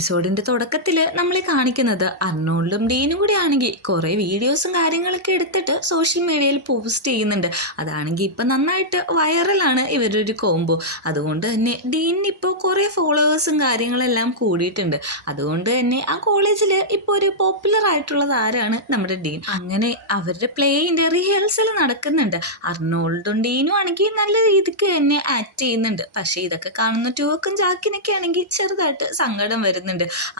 എപ്പിസോഡിന്റെ തുടക്കത്തിൽ നമ്മളെ കാണിക്കുന്നത് അർണോൾഡും ഡീനും കൂടി ആണെങ്കിൽ കുറേ വീഡിയോസും കാര്യങ്ങളൊക്കെ എടുത്തിട്ട് സോഷ്യൽ മീഡിയയിൽ പോസ്റ്റ് ചെയ്യുന്നുണ്ട്. അതാണെങ്കിൽ ഇപ്പം നന്നായിട്ട് വൈറലാണ് ഇവരൊരു കോംബോ. അതുകൊണ്ട് തന്നെ ഡീനിന് ഇപ്പോൾ കുറേ ഫോളോവേഴ്സും കാര്യങ്ങളെല്ലാം കൂടിയിട്ടുണ്ട്. അതുകൊണ്ട് തന്നെ ആ കോളേജിൽ ഇപ്പോൾ ഒരു പോപ്പുലർ ആയിട്ടുള്ളത് ആരാണ്? നമ്മുടെ ഡീൻ. അങ്ങനെ അവരുടെ പ്ലേയിൻ്റെ റിഹേഴ്സൽ നടക്കുന്നുണ്ട്. അർണോൾഡും ഡീനും ആണെങ്കിൽ നല്ല രീതിക്ക് തന്നെ ആക്ട് ചെയ്യുന്നുണ്ട്. പക്ഷേ ഇതൊക്കെ കാണുന്ന ടൂവക്കും ജാക്കിനൊക്കെ ആണെങ്കിൽ ചെറുതായിട്ട് സങ്കടം വരുന്നുണ്ട്.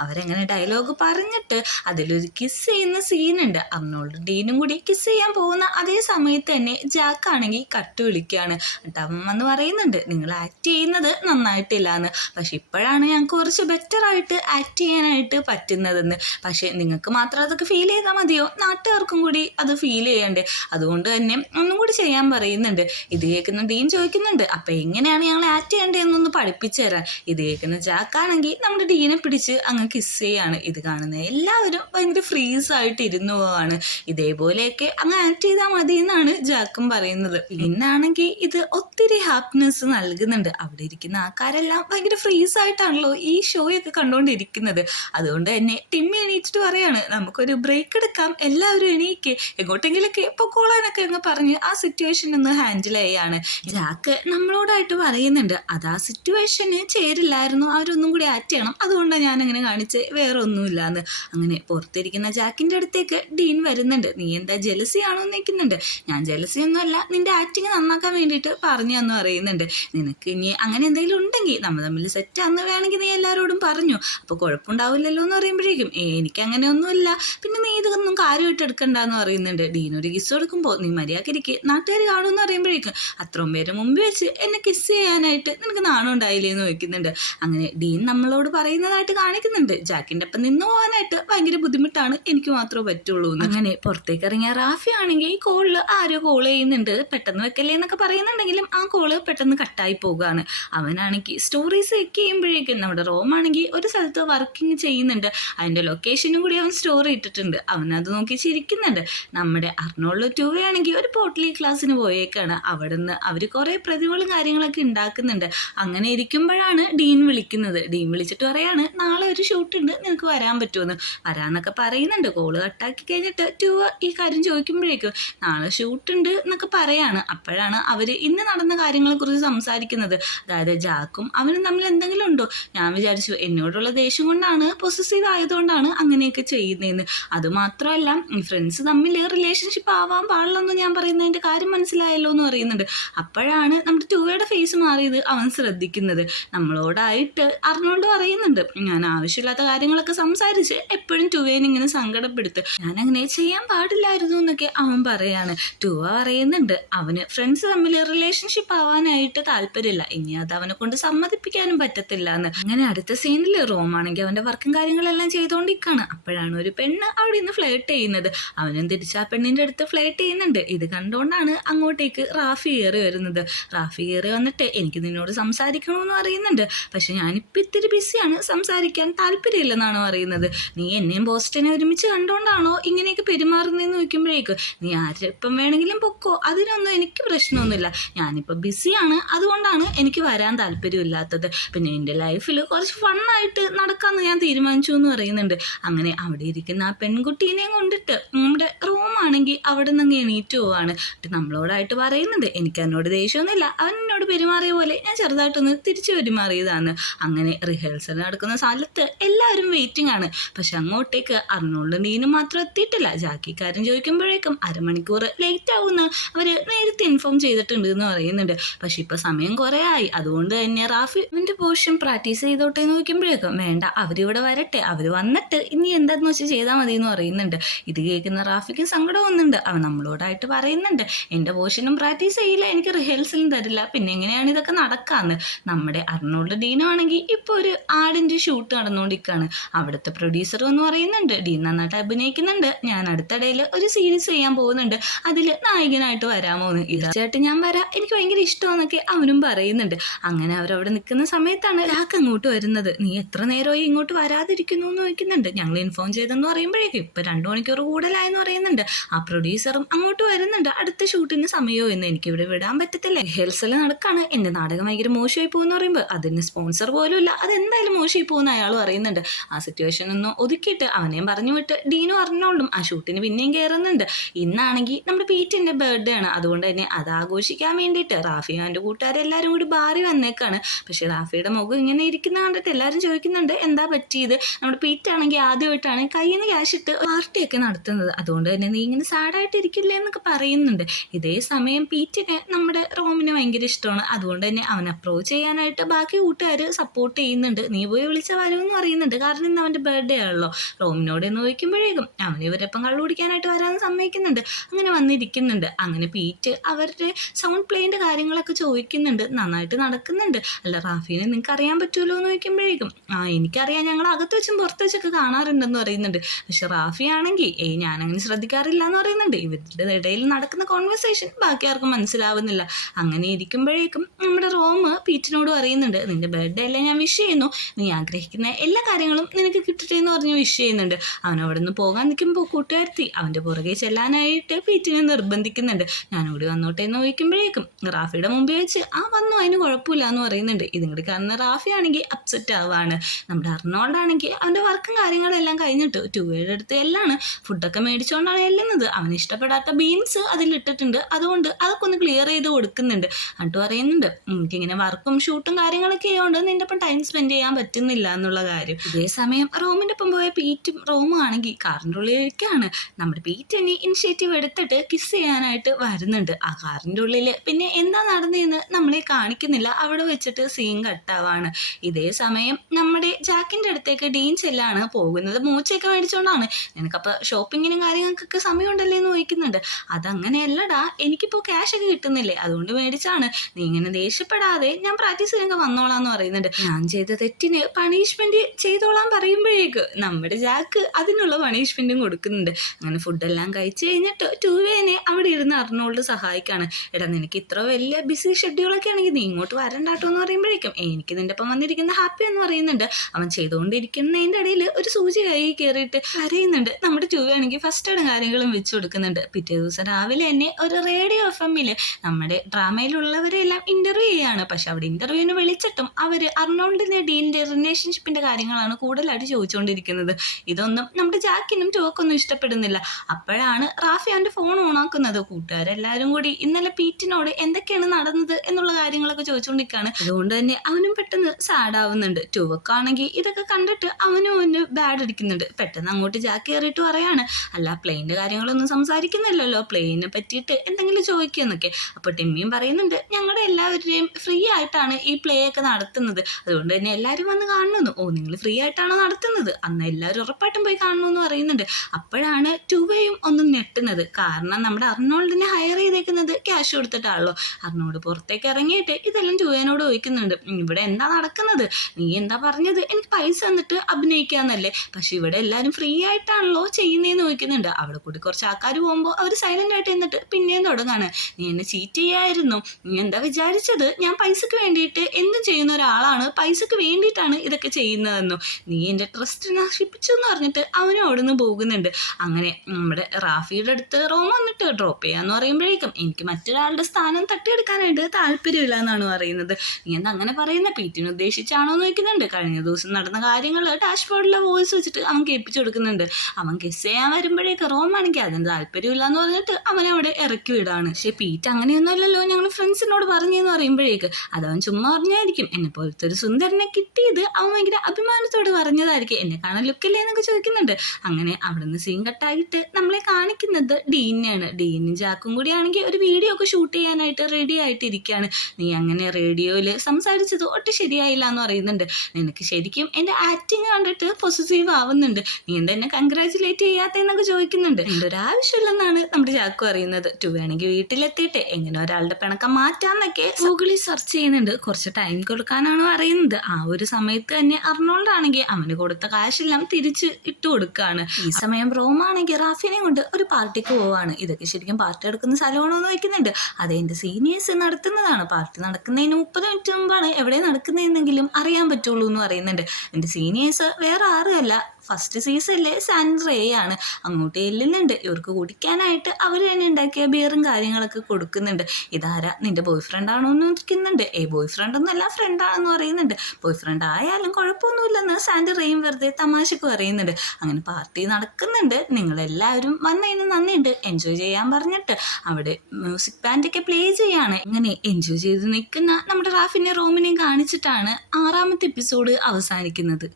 അവരെങ്ങനെ ഡയലോഗ് പറഞ്ഞിട്ട് അതിലൊരു കിസ് ചെയ്യുന്ന സീനുണ്ട്. അർണോൾഡും ഡീനും കൂടി കിസ് ചെയ്യാൻ പോകുന്ന അതേ സമയത്ത് തന്നെ ജാക്കാണെങ്കിൽ കട്ട് വിളിക്കുകയാണ്. എന്നിട്ട് അവൻ വന്ന് പറയുന്നുണ്ട്, നിങ്ങൾ ആക്ട് ചെയ്യുന്നത് നന്നായിട്ടില്ല എന്ന്. പക്ഷെ ഇപ്പോഴാണ് ഞങ്ങൾക്ക് കുറച്ച് ബെറ്റർ ആയിട്ട് ആക്ട് ചെയ്യാനായിട്ട് പറ്റുന്നതെന്ന്. പക്ഷേ നിങ്ങൾക്ക് മാത്രം അതൊക്കെ ഫീൽ ചെയ്താൽ മതിയോ? നാട്ടുകാർക്കും കൂടി അത് ഫീൽ ചെയ്യണ്ടേ? അതുകൊണ്ട് തന്നെ ഒന്നും കൂടി ചെയ്യാൻ പറയുന്നുണ്ട്. ഇത് കേൾക്കുന്ന ഡീൻ ചോദിക്കുന്നുണ്ട്, അപ്പം എങ്ങനെയാണ് ഞങ്ങൾ ആക്ട് ചെയ്യേണ്ടതെന്നൊന്ന് പഠിപ്പിച്ചു തരാൻ. ഇത് കേൾക്കുന്ന ജാക്കാണെങ്കിൽ നമ്മുടെ ഡീനെ പിടിച്ച് അങ്ങ് കിസ് ചെയ്യാണ്. ഇത് കാണുന്ന എല്ലാവരും ഭയങ്കര ഫ്രീസായിട്ട് ഇരുന്നു പോവാണ്. ഇതേപോലെയൊക്കെ അങ്ങ് ആക്ട് ചെയ്താൽ മതി എന്നാണ് ജാക്കും പറയുന്നത്. പിന്നാണെങ്കിൽ ഇത് ഒത്തിരി ഹാപ്പിനെസ് നൽകുന്നുണ്ട്. അവിടെ ഇരിക്കുന്ന ആൾക്കാരെല്ലാം ഭയങ്കര ഫ്രീസായിട്ടാണല്ലോ ഈ ഷോയൊക്കെ കണ്ടുകൊണ്ടിരിക്കുന്നത്. അതുകൊണ്ട് തന്നെ ടിമ്മി എണീറ്റിട്ട് പറയാണ്, നമുക്കൊരു ബ്രേക്ക് എടുക്കാം, എല്ലാവരും എണീക്ക്, എങ്ങോട്ടെങ്കിലൊക്കെ പൊക്കോളാനൊക്കെ അങ്ങ് പറഞ്ഞ് ആ സിറ്റുവേഷൻ ഒന്ന് ഹാൻഡിൽ ചെയ്യാണ്. ജാക്ക് നമ്മളോടായിട്ട് പറയുന്നുണ്ട്, അത് ആ സിറ്റുവേഷന് ചേരില്ലായിരുന്നു, അവരൊന്നും കൂടി ആക്ട് ചെയ്യണം, അതുകൊണ്ടാണ് ഞാനങ്ങനെ കാണിച്ച്, വേറെ ഒന്നുമില്ലാന്ന്. അങ്ങനെ പുറത്തിരിക്കുന്ന ജാക്കിൻ്റെ അടുത്തേക്ക് ഡീൻ വരുന്നുണ്ട്. നീ എന്താ ജെലസി ആണോ എന്ന് നിൽക്കുന്നുണ്ട്. ഞാൻ ജെലസി ഒന്നുമല്ല, നിന്റെ ആക്ടിങ് നന്നാക്കാൻ വേണ്ടിയിട്ട് പറഞ്ഞെന്ന് പറയുന്നുണ്ട്. നിനക്ക് ഇനി അങ്ങനെ എന്തെങ്കിലും ഉണ്ടെങ്കിൽ നമ്മൾ തമ്മിൽ സെറ്റാന്ന് വേണമെങ്കിൽ നീ എല്ലാവരോടും പറഞ്ഞു, അപ്പോൾ കുഴപ്പമുണ്ടാവില്ലല്ലോ എന്ന് പറയുമ്പോഴേക്കും എനിക്കങ്ങനെ ഒന്നുമില്ല, പിന്നെ നീ ഇതൊന്നും കാര്യമായിട്ട് എടുക്കണ്ടെന്ന് പറയുന്നുണ്ട്. ഡീൻ ഒരു കിസ് കൊടുക്കുമ്പോൾ നീ മര്യാദയ്ക്ക് നാട്ടുകാർ കാണുമെന്ന് പറയുമ്പോഴേക്കും അത്രയും പേര് മുമ്പ് വെച്ച് എന്നെ കിസ് ചെയ്യാനായിട്ട് നിനക്ക് നാണം ഉണ്ടായില്ലേ എന്ന് ചോദിക്കുന്നുണ്ട്. അങ്ങനെ ഡീൻ നമ്മളോട് പറയുന്നതായിട്ട് കാണിക്കുന്നുണ്ട്, ജാക്കിൻ്റെ ഒപ്പം നിന്ന് പോകാനായിട്ട് ഭയങ്കര ബുദ്ധിമുട്ടാണ്, എനിക്ക് മാത്രമേ പറ്റുള്ളൂ എന്ന്. അങ്ങനെ പുറത്തേക്ക് ഇറങ്ങിയ റാഫി ആണെങ്കിൽ ഈ കോളിൽ ആരോ കോൾ ചെയ്യുന്നുണ്ട്, പെട്ടെന്ന് വെക്കല്ലേ എന്നൊക്കെ പറയുന്നുണ്ടെങ്കിലും ആ കോള് പെട്ടെന്ന് കട്ടായി പോകുകയാണ്. അവനാണെങ്കിൽ സ്റ്റോറീസ് ചെക്ക് ചെയ്യുമ്പോഴേക്കും നമ്മുടെ റോമാണെങ്കിൽ ഒരു സ്ഥലത്ത് വർക്കിംഗ് ചെയ്യുന്നുണ്ട്. അതിൻ്റെ ലൊക്കേഷനും കൂടി അവൻ സ്റ്റോറി ഇട്ടിട്ടുണ്ട്. അവനത് നോക്കി ചിരിക്കുന്നുണ്ട്. നമ്മുടെ അർണോൾഡ് ടൂവയാണെങ്കിൽ ഒരു പോട്ട്ലി ക്ലാസ്സിന് പോയേക്കാണ്. അവിടെ നിന്ന് അവർ കുറേ പ്രതിമകളും കാര്യങ്ങളൊക്കെ ഉണ്ടാക്കുന്നുണ്ട്. അങ്ങനെ ഇരിക്കുമ്പോഴാണ് ഡീൻ വിളിക്കുന്നത്. ഡീൻ വിളിച്ചിട്ട് പറയാണ്, നാളെ ഒരു ഷൂട്ട് ഉണ്ട്, നിനക്ക് വരാൻ പറ്റുമെന്ന്. വരാമെന്നൊക്കെ പറയുന്നുണ്ട്. കോള് കട്ടാക്കി കഴിഞ്ഞിട്ട് ടൂവ ഈ കാര്യം ചോദിക്കുമ്പോഴേക്കും നാളെ ഷൂട്ടുണ്ട് എന്നൊക്കെ പറയാണ്. അപ്പോഴാണ് അവർ ഇന്ന് നടന്ന കാര്യങ്ങളെക്കുറിച്ച് സംസാരിക്കുന്നത്. അതായത് ജാക്കും അവനും തമ്മിൽ എന്തെങ്കിലും ഉണ്ടോ? ഞാൻ വിചാരിച്ചു എന്നോടുള്ള ദേഷ്യം കൊണ്ടാണ്, പൊസസീവ് ആയതുകൊണ്ടാണ് അങ്ങനെയൊക്കെ ചെയ്യുന്നതെന്ന്. അതുമാത്രമല്ല ഫ്രണ്ട്സ് തമ്മിൽ റിലേഷൻഷിപ്പ് ആവാൻ പാടില്ലെന്ന് ഞാൻ പറയുന്നതിൻ്റെ കാര്യം മനസ്സിലായല്ലോ എന്ന് പറയുന്നുണ്ട്. അപ്പോഴാണ് നമ്മുടെ ടൂവയുടെ ഫേസ് മാറിയത് അവൻ ശ്രദ്ധിക്കുന്നത്. നമ്മളോടായിട്ട് അർണോൾഡ് പറയുന്നുണ്ട്, ഞാൻ ആവശ്യമില്ലാത്ത കാര്യങ്ങളൊക്കെ സംസാരിച്ച് എപ്പോഴും ടൂവേനെ ഇങ്ങനെ സങ്കടപ്പെടുത്ത്, ഞാനങ്ങനെ ചെയ്യാൻ പാടില്ലായിരുന്നു എന്നൊക്കെ അവൻ പറയാണ്. ടൂവ പറയുന്നുണ്ട് അവന് ഫ്രണ്ട്സ് തമ്മിൽ റിലേഷൻഷിപ്പ് ആവാനായിട്ട് താല്പര്യമില്ല, ഇനി അത് അവനെ കൊണ്ട് സമ്മതിപ്പിക്കാനും പറ്റത്തില്ല എന്ന്. അങ്ങനെ അടുത്ത സീനിൽ റോമാണെങ്കിൽ അവൻ്റെ വർക്കും കാര്യങ്ങളെല്ലാം ചെയ്തുകൊണ്ടിരിക്കുകയാണ്. അപ്പോഴാണ് ഒരു പെണ്ണ് അവിടെ നിന്ന് ഫ്ലേർട്ട് ചെയ്യുന്നത്. അവനും തിരിച്ച് ആ പെണ്ണിൻ്റെ അടുത്ത് ഫ്ലേർട്ട് ചെയ്യുന്നുണ്ട്. ഇത് കണ്ടുകൊണ്ടാണ് അങ്ങോട്ടേക്ക് റാഫി കയറി വരുന്നത്. റാഫി കയറി വന്നിട്ട് എനിക്ക് നിന്നോട് സംസാരിക്കണമെന്ന് പറയുന്നുണ്ട്. പക്ഷെ ഞാനിപ്പോൾ ഇത്തിരി ബിസിയാണ്, സംസാരിക്കാൻ താല്പര്യമില്ലെന്നാണ് പറയുന്നത്. നീ എന്നെയും ബോസ്റ്റനെ ഒരുമിച്ച് കണ്ടുകൊണ്ടാണോ ഇങ്ങനെയൊക്കെ പെരുമാറുന്നതെന്ന് ചോദിക്കുമ്പോഴേക്ക് നീ ആരിപ്പം വേണമെങ്കിലും പൊക്കോ, അതിനൊന്നും എനിക്ക് പ്രശ്നമൊന്നുമില്ല, ഞാനിപ്പോൾ ബിസിയാണ്, അതുകൊണ്ടാണ് എനിക്ക് വരാൻ താല്പര്യമില്ലാത്തത്. പിന്നെ എൻ്റെ ലൈഫിൽ കുറച്ച് ഫണ്ണായിട്ട് നടക്കാമെന്ന് ഞാൻ തീരുമാനിച്ചു എന്ന് പറയുന്നുണ്ട്. അങ്ങനെ അവിടെ ഇരിക്കുന്ന ആ പെൺകുട്ടീനെയും കൊണ്ടിട്ട് നമ്മുടെ റൂമാണെങ്കിൽ അവിടെ നിന്ന് എണീറ്റ് പോവാണ്. നമ്മളോടായിട്ട് പറയുന്നുണ്ട്, എനിക്ക് എന്നോട് ദേഷ്യമൊന്നുമില്ല, അവൻ എന്നോട് പെരുമാറിയ പോലെ ഞാൻ ചെറുതായിട്ടൊന്ന് തിരിച്ചു പെരുമാറിയതാണ്. അങ്ങനെ റിഹേഴ്സൽ നടക്കുന്ന സ്ഥലത്ത് എല്ലാവരും വെയിറ്റിംഗ് ആണ്. പക്ഷെ അങ്ങോട്ടേക്ക് അർണോൾഡ് ഡീനും മാത്രം എത്തിയിട്ടില്ല. ജാക്കിക്കാരൻ ചോദിക്കുമ്പോഴേക്കും അരമണിക്കൂർ ലേറ്റ് ആവുമെന്ന് അവർ നേരത്തെ ഇൻഫോം ചെയ്തിട്ടുണ്ട് എന്ന് പറയുന്നുണ്ട്. പക്ഷെ ഇപ്പോൾ സമയം കുറേ ആയി, അതുകൊണ്ട് തന്നെ റാഫി അവൻ്റെ പോർഷൻ പ്രാക്ടീസ് ചെയ്തോട്ടെ എന്ന് ചോദിക്കുമ്പോഴേക്കും വേണ്ട, അവരിവിടെ വരട്ടെ, അവർ വന്നിട്ട് ഇനി എന്താന്ന് വെച്ചാൽ ചെയ്താൽ മതി എന്ന് പറയുന്നുണ്ട്. ഇത് കേൾക്കുന്ന റാഫിക്ക് സങ്കടം വന്നുണ്ട്. അവൻ നമ്മളോടായിട്ട് പറയുന്നുണ്ട്, എൻ്റെ പോർഷനും പ്രാക്ടീസ് ചെയ്യില്ല, എനിക്ക് റിഹേഴ്സലും തരില്ല, പിന്നെ എങ്ങനെയാണ് ഇതൊക്കെ നടക്കാമെന്ന്. നമ്മുടെ അർണോൾഡ് ഡീനും ആണെങ്കിൽ ഇപ്പോൾ ഒരു ആടിൻ്റെ ഷൂട്ട് നടന്നുകൊണ്ടിരിക്കുകയാണ്. അവിടുത്തെ പ്രൊഡ്യൂസർ എന്ന് പറയുന്നുണ്ട്, ഡീൻ നന്നായിട്ട് അഭിനയിക്കുന്നുണ്ട്, ഞാൻ അടുത്തിടയിൽ ഒരു സീരീസ് ചെയ്യാൻ പോകുന്നുണ്ട്, അതിൽ നായകനായിട്ട് വരാമോ എന്ന്. തീർച്ചയായിട്ടും ഞാൻ വരാം, എനിക്ക് ഭയങ്കര ഇഷ്ടമാണെന്നൊക്കെ അവനും പറയുന്നുണ്ട്. അങ്ങനെ അവരവിടെ നിൽക്കുന്ന സമയത്താണ് രാക്ക് അങ്ങോട്ട് വരുന്നത്. നീ എത്ര നേരമായി ഇങ്ങോട്ട് വരാതിരിക്കുന്നു എന്ന് ചോദിക്കുന്നുണ്ട്. ഞങ്ങൾ ഇൻഫോം ചെയ്തെന്ന് പറയുമ്പോഴേക്കും ഇപ്പോൾ 2 മണിക്കൂർ കൂടുതലായെന്ന് പറയുന്നുണ്ട്. ആ പ്രൊഡ്യൂസറും അങ്ങോട്ട് വരുന്നുണ്ട്, അടുത്ത ഷൂട്ടിന് സമയമോ എന്ന്. എനിക്കിവിടെ വിടാൻ പറ്റത്തില്ല, റിഹേഴ്സൽ നടക്കാണ്, എൻ്റെ നാടകം ഭയങ്കര മോശമായി പോകുമെന്ന് പറയുമ്പോൾ അതിന് സ്പോൺസർ പോലും ഇല്ല, അതെന്തായാലും മോശമായി പോകുന്ന എന്ന് അയാൾ പറയുന്നുണ്ട്. ആ സിറ്റുവേഷൻ ഒന്ന് ഒതുക്കിയിട്ട് അവനെയും പറഞ്ഞു വിട്ട് ഡീനും അർണോൾഡും ആ ഷൂട്ടിന് പിന്നെയും കയറുന്നുണ്ട്. ഇന്നാണെങ്കിൽ നമ്മുടെ പീറ്റിൻ്റെ ബർത്ത്ഡേ ആണ്. അതുകൊണ്ട് തന്നെ അത് ആഘോഷിക്കാൻ വേണ്ടിയിട്ട് റാഫിയും അവൻ്റെ കൂട്ടുകാരെല്ലാവരും കൂടി ബാറി വന്നേക്കാണ്. പക്ഷേ റാഫിയുടെ മുഖം ഇങ്ങനെ ഇരിക്കുന്ന കണ്ടിട്ട് എല്ലാവരും ചോദിക്കുന്നുണ്ട് എന്താ പറ്റിയത്. നമ്മുടെ പീറ്റാണെങ്കിൽ ആദ്യമായിട്ടാണ് കയ്യിൽ നിന്ന് ക്യാഷ് ഇട്ട് പാർട്ടിയൊക്കെ നടത്തുന്നത്. അതുകൊണ്ട് തന്നെ നീ ഇങ്ങനെ സാഡായിട്ട് ഇരിക്കില്ലേ എന്നൊക്കെ പറയുന്നുണ്ട്. ഇതേ സമയം പീറ്റിനെ നമ്മുടെ റോമിന് ഭയങ്കര ഇഷ്ടമാണ്. അതുകൊണ്ട് തന്നെ അവൻ അപ്രോച്ച് ചെയ്യാനായിട്ട് ബാക്കി കൂട്ടുകാർ സപ്പോർട്ട് ചെയ്യുന്നുണ്ട്. നീ പോയി വിളിച്ച വരുമെന്ന് പറയുന്നുണ്ട്. കാരണം ഇന്ന് അവൻ്റെ ബർത്ത്ഡേ ആണല്ലോ. റോമിനോട് എന്ന് ചോദിക്കുമ്പോഴേക്കും അവൻ ഇവരൊപ്പം കള്ളു കുടിക്കാനായിട്ട് വരാമെന്ന് സമ്മതിക്കുന്നുണ്ട്. അങ്ങനെ വന്നിരിക്കുന്നുണ്ട്. അങ്ങനെ പീറ്റ് അവരുടെ സൗണ്ട് പ്ലേൻ്റെ കാര്യങ്ങളൊക്കെ ചോദിക്കുന്നുണ്ട്. നന്നായിട്ട് നടക്കുന്നുണ്ട്. അല്ല റാഫീനെ നിങ്ങൾക്ക് അറിയാൻ പറ്റുമല്ലോ എന്ന് ചോദിക്കുമ്പോഴേക്കും എനിക്കറിയാം, ഞങ്ങൾ അകത്ത് വെച്ചും പുറത്ത് വെച്ചൊക്കെ കാണാറുണ്ടെന്ന് പറയുന്നുണ്ട്. പക്ഷെ റാഫി ആണെങ്കിൽ ഞാനങ്ങനെ ശ്രദ്ധിക്കാറില്ല എന്ന് പറയുന്നുണ്ട്. ഇവരുടെ ഇടയിൽ നടക്കുന്ന കോൺവെർസേഷൻ ബാക്കി ആർക്കും മനസ്സിലാവുന്നില്ല. അങ്ങനെ ഇരിക്കുമ്പോഴേക്കും നമ്മുടെ റോം പീറ്റിനോട് പറയുന്നുണ്ട്, നിന്റെ ബർത്ത്ഡേ അല്ലേ, ഞാൻ വിഷ് ചെയ്യുന്നു, നീ ആഗ്രഹിക്കുന്ന എല്ലാ കാര്യങ്ങളും നിനക്ക് കിട്ടട്ടെ എന്ന് പറഞ്ഞ് വിഷ് ചെയ്യുന്നുണ്ട്. അവൻ അവിടെ നിന്ന് പോകാൻ നിൽക്കുമ്പോൾ കൂട്ടുകാരത്തി അവൻ്റെ പുറകെ ചെല്ലാനായിട്ട് പീറ്റിനെ നിർബന്ധിക്കുന്നുണ്ട്. ഞാനും കൂടി വന്നോട്ടെ എന്ന് ചോദിക്കുമ്പോഴേക്കും റാഫിയുടെ മുമ്പിൽ വെച്ച് വന്നു, അതിന് കുഴപ്പമില്ല എന്ന് പറയുന്നുണ്ട്. ഇതും കൂടി കാണുന്ന റാഫി ആണെങ്കിൽ അപ്സെറ്റ് ആവുകയാണ്. നമ്മുടെ അർണോൾഡ് ആണെങ്കിൽ അവൻ്റെ വർക്കും കാര്യങ്ങളെല്ലാം കഴിഞ്ഞിട്ട് ടൂവയുടെ അടുത്ത് എല്ലാം ഫുഡൊക്കെ മേടിച്ചുകൊണ്ടാണ് എല്ലുന്നത്. അവന് ഇഷ്ടപ്പെടാത്ത ബീൻസ് അതിലിട്ടിട്ടുണ്ട്. അതുകൊണ്ട് അതൊക്കെ ഒന്ന് ക്ലിയർ ചെയ്ത് കൊടുക്കുന്നുണ്ട്. എന്നിട്ട് പറയുന്നുണ്ട്, എനിക്കിങ്ങനെ വർക്കും ഷൂട്ടും കാര്യങ്ങളൊക്കെ ആയതുകൊണ്ട് നിൻ്റെ ഒപ്പം ടൈം സ്പെൻഡ് ചെയ്യാൻ പറ്റുന്നില്ല എന്നുള്ള കാര്യം. ഇതേ സമയം റോമിൻ്റെ ഒപ്പം പോയ പീറ്റും റോമും ആണെങ്കിൽ കാറിൻ്റെ ഉള്ളിലേക്കാണ്. നമ്മുടെ പീറ്റ് ഇനി ഇനിഷ്യേറ്റീവ് എടുത്തിട്ട് കിസ് ചെയ്യാനായിട്ട് വരുന്നുണ്ട് ആ കാറിൻ്റെ ഉള്ളിൽ. പിന്നെ എന്താ നടന്നതെന്ന് നമ്മളെ കാണിക്കുന്നില്ല. അവിടെ വെച്ചിട്ട് സീൻ കട്ടാവാണ്. ഇതേ സമയം നമ്മുടെ ജാക്കിൻ്റെ അടുത്തേക്ക് ഡീൻ ചെല്ലാണ് പോകുന്നത്. മൂച്ചയൊക്കെ മേടിച്ചുകൊണ്ടാണ്. നിനക്കപ്പോൾ ഷോപ്പിങ്ങിനും കാര്യങ്ങൾക്കൊക്കെ സമയമുണ്ടല്ലേ എന്ന് ചോദിക്കുന്നുണ്ട്. അതങ്ങനെയല്ലടാ, എനിക്കിപ്പോൾ ക്യാഷൊക്കെ കിട്ടുന്നില്ലേ, അതുകൊണ്ട് മേടിച്ചാണ്. നീ ഇങ്ങനെ ദേഷ്യപ്പെടാതെ, ഞാൻ പ്രാക്ടീസിനൊക്കെ വന്നോളാം എന്ന് പറയുന്നുണ്ട്. ഞാൻ ചെയ്ത തെറ്റിന് പണിഷ്മെൻറ്റ് ചെയ്തോളാൻ പറയുമ്പോഴേക്ക് നമ്മുടെ ജാക്ക് അതിനുള്ള പണിഷ്മെൻറ്റും കൊടുക്കുന്നുണ്ട്. അങ്ങനെ ഫുഡെല്ലാം കഴിച്ച് കഴിഞ്ഞിട്ട് ടൂവേനെ അവിടെ ഇരുന്ന് അർണോൾഡ് സഹായിക്കാണ്. എടാ നിനക്ക് ഇത്ര വലിയ ബിസി ഷെഡ്യൂളൊക്കെ ആണെങ്കിൽ നീ ഇങ്ങോട്ട് വരണ്ടാട്ടോ എന്ന് പറയുമ്പോഴേക്കും എനിക്ക് നിൻ്റെ ഒപ്പം വന്നിരിക്കുന്ന ഹാപ്പി എന്ന് പറയുന്നുണ്ട്. അവൻ ചെയ്തുകൊണ്ടിരിക്കുന്നതിൻ്റെ ഇടയിൽ ഒരു സൂചി കൈ കയറിയിട്ട് കരയുന്നുണ്ട്. നമ്മുടെ ടൂവാണെങ്കിൽ ഫസ്റ്റ് എയ്ഡ് കാര്യങ്ങളും വെച്ച് കൊടുക്കുന്നുണ്ട്. പിറ്റേ ദിവസം രാവിലെ തന്നെ ഒരു റേഡിയോ FM-ൽ നമ്മുടെ ഡ്രാമയിലുള്ളവരെല്ലാം ഇൻ്റർവ്യൂ ചെയ്യുകയാണ്. പക്ഷെ അവിടെ ഇൻ്റർവ്യൂവിന് വിളിച്ചിട്ടും അവർ അർണോൾഡിൻ്റെ ഡീനിൻ്റെ റിലേഷൻഷിപ്പിൻ്റെ കാര്യങ്ങളാണ് കൂടുതലായിട്ട് ചോദിച്ചുകൊണ്ടിരിക്കുന്നത്. ഇതൊന്നും നമ്മുടെ ജാക്കിനും ടോക്കൊന്നും ഇഷ്ടപ്പെടുന്നില്ല. അപ്പോഴാണ് റാഫി അവൻ്റെ ഫോൺ ഓണാക്കുന്നത്. കൂട്ടുകാരെല്ലാവരും കൂടി ഇന്നലെ പീറ്റിനോട് എന്തൊക്കെയാണ് നടന്നത് എന്നുള്ള കാര്യങ്ങളൊക്കെ ചോദിച്ചുകൊണ്ടിരിക്കുകയാണ്. അതുകൊണ്ട് തന്നെ അവനും പെട്ടെന്ന് സാഡാവുന്നുണ്ട്. ടൂവക്കാണെങ്കിൽ ഇതൊക്കെ കണ്ടിട്ട് അവനും ഒന്ന് ബാഡ് അടിക്കുന്നുണ്ട്. പെട്ടെന്ന് അങ്ങോട്ട് ജാക്ക് കയറിയിട്ട് പറയാണ്, അല്ല പ്ലെയിൻ്റെ കാര്യങ്ങളൊന്നും സംസാരിക്കുന്നില്ലല്ലോ, പ്ലെയിനെ പറ്റിയിട്ട് എന്തെങ്കിലും ചോദിക്കുകയെന്നൊക്കെ. അപ്പോൾ ടിമ്മിയും പറയുന്നുണ്ട്, ഞങ്ങളുടെ എല്ലാവരുടെയും ഫ്രീ ആയിട്ടാണ് ഈ പ്ലേ ഒക്കെ നടത്തുന്നത്. അതുകൊണ്ട് തന്നെ എല്ലാവരും വന്ന് കാണുന്നു. നിങ്ങൾ ഫ്രീ ആയിട്ടാണോ നടത്തുന്നത്? അന്ന് എല്ലാവരും ഉറപ്പായിട്ടും പോയി കാണണമെന്ന് പറയുന്നുണ്ട്. അപ്പോഴാണ് ടൂവയും ഒന്നും ഞെട്ടുന്നത്. കാരണം നമ്മുടെ അർണോൾഡിനെ ഹയർ ചെയ്തേക്കുന്നത് ക്യാഷ് കൊടുത്തിട്ടാണല്ലോ. അർണോൾഡ് പുറത്തേക്ക് ഇറങ്ങിയിട്ട് ഇതെല്ലാം ടൂവേനോട് ചോദിക്കുന്നുണ്ട്, ഇവിടെ എന്താ നടക്കുന്നത്? നീ എന്താ പറഞ്ഞത്? എനിക്ക് പൈസ തന്നിട്ട് അഭിനയിക്കാന്നല്ലേ? പക്ഷെ ഇവിടെ എല്ലാവരും ഫ്രീ ആയിട്ടാണല്ലോ ചെയ്യുന്നതെന്ന് ചോദിക്കുന്നുണ്ട്. അവിടെ കൂടി കുറച്ച് ആൾക്കാർ പോകുമ്പോൾ അവർ സൈലൻ്റ് ആയിട്ട് എന്നിട്ട് പിന്നെയും തുടങ്ങാണ്, നീ എന്നെ ചീറ്റ് ചെയ്യായിരുന്നു, നീ എന്താ വിചാരിച്ചത് ഞാൻ പൈസക്ക് വേണ്ടിയിട്ട് എന്തും ചെയ്യുന്ന ഒരാളാണ്, പൈസക്ക് വേണ്ടിയിട്ടാണ് ഇതൊക്കെ ചെയ്യുന്നതെന്നോ, നീ എൻ്റെ ട്രസ്റ്റ് നശിപ്പിച്ചു എന്ന് പറഞ്ഞിട്ട് അവനും അവിടെ നിന്ന് പോകുന്നുണ്ട്. അങ്ങനെ നമ്മുടെ റാഫിയുടെ അടുത്ത് റോം വന്നിട്ട് ഡ്രോപ്പ് ചെയ്യാന്ന് പറയുമ്പോഴേക്കും എനിക്ക് മറ്റൊരാളുടെ സ്ഥാനം തട്ടിയെടുക്കാനായിട്ട് താല്പര്യമില്ല എന്നാണ് പറയുന്നത്. നീ എന്താ അങ്ങനെ പറയുന്നത്? പീറ്റിനെ ഉദ്ദേശിച്ചാണോ എന്ന് ചോദിക്കുന്നുണ്ട്. കഴിഞ്ഞ ദിവസം നടന്ന കാര്യങ്ങൾ ഡാഷ്ബോർഡിലെ വോയിസ് വെച്ചിട്ട് അവൻ കേൾപ്പിച്ചു കൊടുക്കുന്നുണ്ട്. അവൻ ഗെസ് ചെയ്യാൻ വരുമ്പോഴേക്ക് റോം ആണെങ്കിൽ അതിന് താല്പര്യമില്ല എന്ന് പറഞ്ഞിട്ട് അവനവിടെ ഇറക്കി വിടാണ്. പക്ഷേ പീറ്റ് അങ്ങനെയൊന്നും അല്ലല്ലോ, ഞങ്ങൾ ഫ്രണ്ട്സിനോട് പറഞ്ഞെന്ന് പറയുമ്പോഴേക്ക് അതവൻ ചുമ്മാ പറഞ്ഞായിരിക്കും. എന്നെ പോലത്തെ ഒരു സുന്ദരനെ കിട്ടിയത് അവൻ ഭയങ്കര അഭിമാനത്തോട് പറഞ്ഞതായിരിക്കും, എന്നെ കാണാൻ ലുക്കില്ലേ എന്നൊക്കെ ചോദിക്കുന്നുണ്ട്. അങ്ങനെ അവിടെ നിന്ന് സീൻ കട്ടായിട്ട് നമ്മളെ കാണിക്കുന്നത് ഡീനെയാണ്. ഡീനും ജാക്കും കൂടി ആണെങ്കിൽ ഒരു വീഡിയോ ഒക്കെ ഷൂട്ട് ചെയ്യാനായിട്ട് റെഡി ആയിട്ടിരിക്കുകയാണ്. നീ അങ്ങനെ റേഡിയോയിൽ സംസാരിച്ചത് ഒട്ടും ശരിയായില്ല എന്ന് പറയുന്നുണ്ട്. നിനക്ക് ശരിക്കും എൻ്റെ ആക്ടിങ് കണ്ടിട്ട് പൊസസീവ് ആവുന്നുണ്ട്, നീ എന്താ എന്നെ കൺഗ്രാജുലേറ്റ് ചെയ്യാത്തതെന്നൊക്കെ ചോദിക്കുന്നുണ്ട്. എൻ്റെ ഒരു ആവശ്യമില്ലെന്നാണ് നമ്മുടെ ജാക്കും അറിയുന്നത്. വേണമെങ്കിൽ വീട്ടിലെത്തിയിട്ട് എങ്ങനെ ഒരാളുടെ പിണക്കം മാറ്റാന്നൊക്കെ ഗൂഗിളിൽ സെർച്ച് ചെയ്യുന്നുണ്ട്. കുറച്ച് ടൈം കൊടുക്കാനാണ് പറയുന്നത്. ആ ഒരു സമയത്ത് തന്നെ അർണോൾഡ് ആണെങ്കിൽ അവന് കൊടുത്ത കാശെല്ലാം തിരിച്ച് ഇട്ട് കൊടുക്കുകയാണ്. ഈ സമയം റോമാണെങ്കിൽ റാഫിനെ കൊണ്ട് ഒരു പാർട്ടിക്ക് പോവാണ്. ഇതൊക്കെ ശരിക്കും പാർട്ടി എടുക്കുന്ന സ്ഥലമാണോ എന്ന് വയ്ക്കുന്നുണ്ട്. അത് എൻ്റെ സീനിയേഴ്സ് നടത്തുന്നതാണ്. പാർട്ടി നടക്കുന്നതിന് 30 മിനിറ്റ് മുമ്പാണ് എവിടെ നടക്കുന്നതെന്നെങ്കിലും അറിയാൻ പറ്റുള്ളൂ എന്ന് പറയുന്നുണ്ട്. എൻ്റെ സീനിയേഴ്സ് വേറെ ആരുമല്ല, ഫസ്റ്റ് സീസണിലെ സാൻഡ്രയാണ്. അങ്ങോട്ട് ചെല്ലുന്നുണ്ട്. ഇവർക്ക് കുടിക്കാനായിട്ട് അവർ തന്നെ ഉണ്ടാക്കിയ ബിയറും കാര്യങ്ങളൊക്കെ കൊടുക്കുന്നുണ്ട്. ഇതാരാ, നിൻ്റെ ബോയ് ഫ്രണ്ട് ആണോ എന്ന് ചോദിക്കുന്നുണ്ട്. ബോയ് ഫ്രണ്ട് ഒന്നുമല്ല, ഫ്രണ്ടാണെന്ന് പറയുന്നുണ്ട്. ബോയ് ഫ്രണ്ട് ആയാലും ഒന്നും കുഴപ്പമൊന്നുമില്ലെന്ന് സാൻഡറയും വെറുതെ തമാശക്ക് പറയുന്നുണ്ട്. അങ്ങനെ പാർട്ടി നടക്കുന്നുണ്ട്. നിങ്ങളെല്ലാവരും വന്നതിന് നന്ദിയുണ്ട്, എൻജോയ് ചെയ്യാൻ പറഞ്ഞിട്ട് അവിടെ മ്യൂസിക് ബാൻഡൊക്കെ പ്ലേ ചെയ്യാണ്. ഇങ്ങനെ എൻജോയ് ചെയ്ത് നിൽക്കുന്ന നമ്മുടെ റാഫിനെ റോമിനെയും കാണിച്ചിട്ടാണ് 6ാമത്തെ എപ്പിസോഡ് അവസാനിക്കുന്നത്.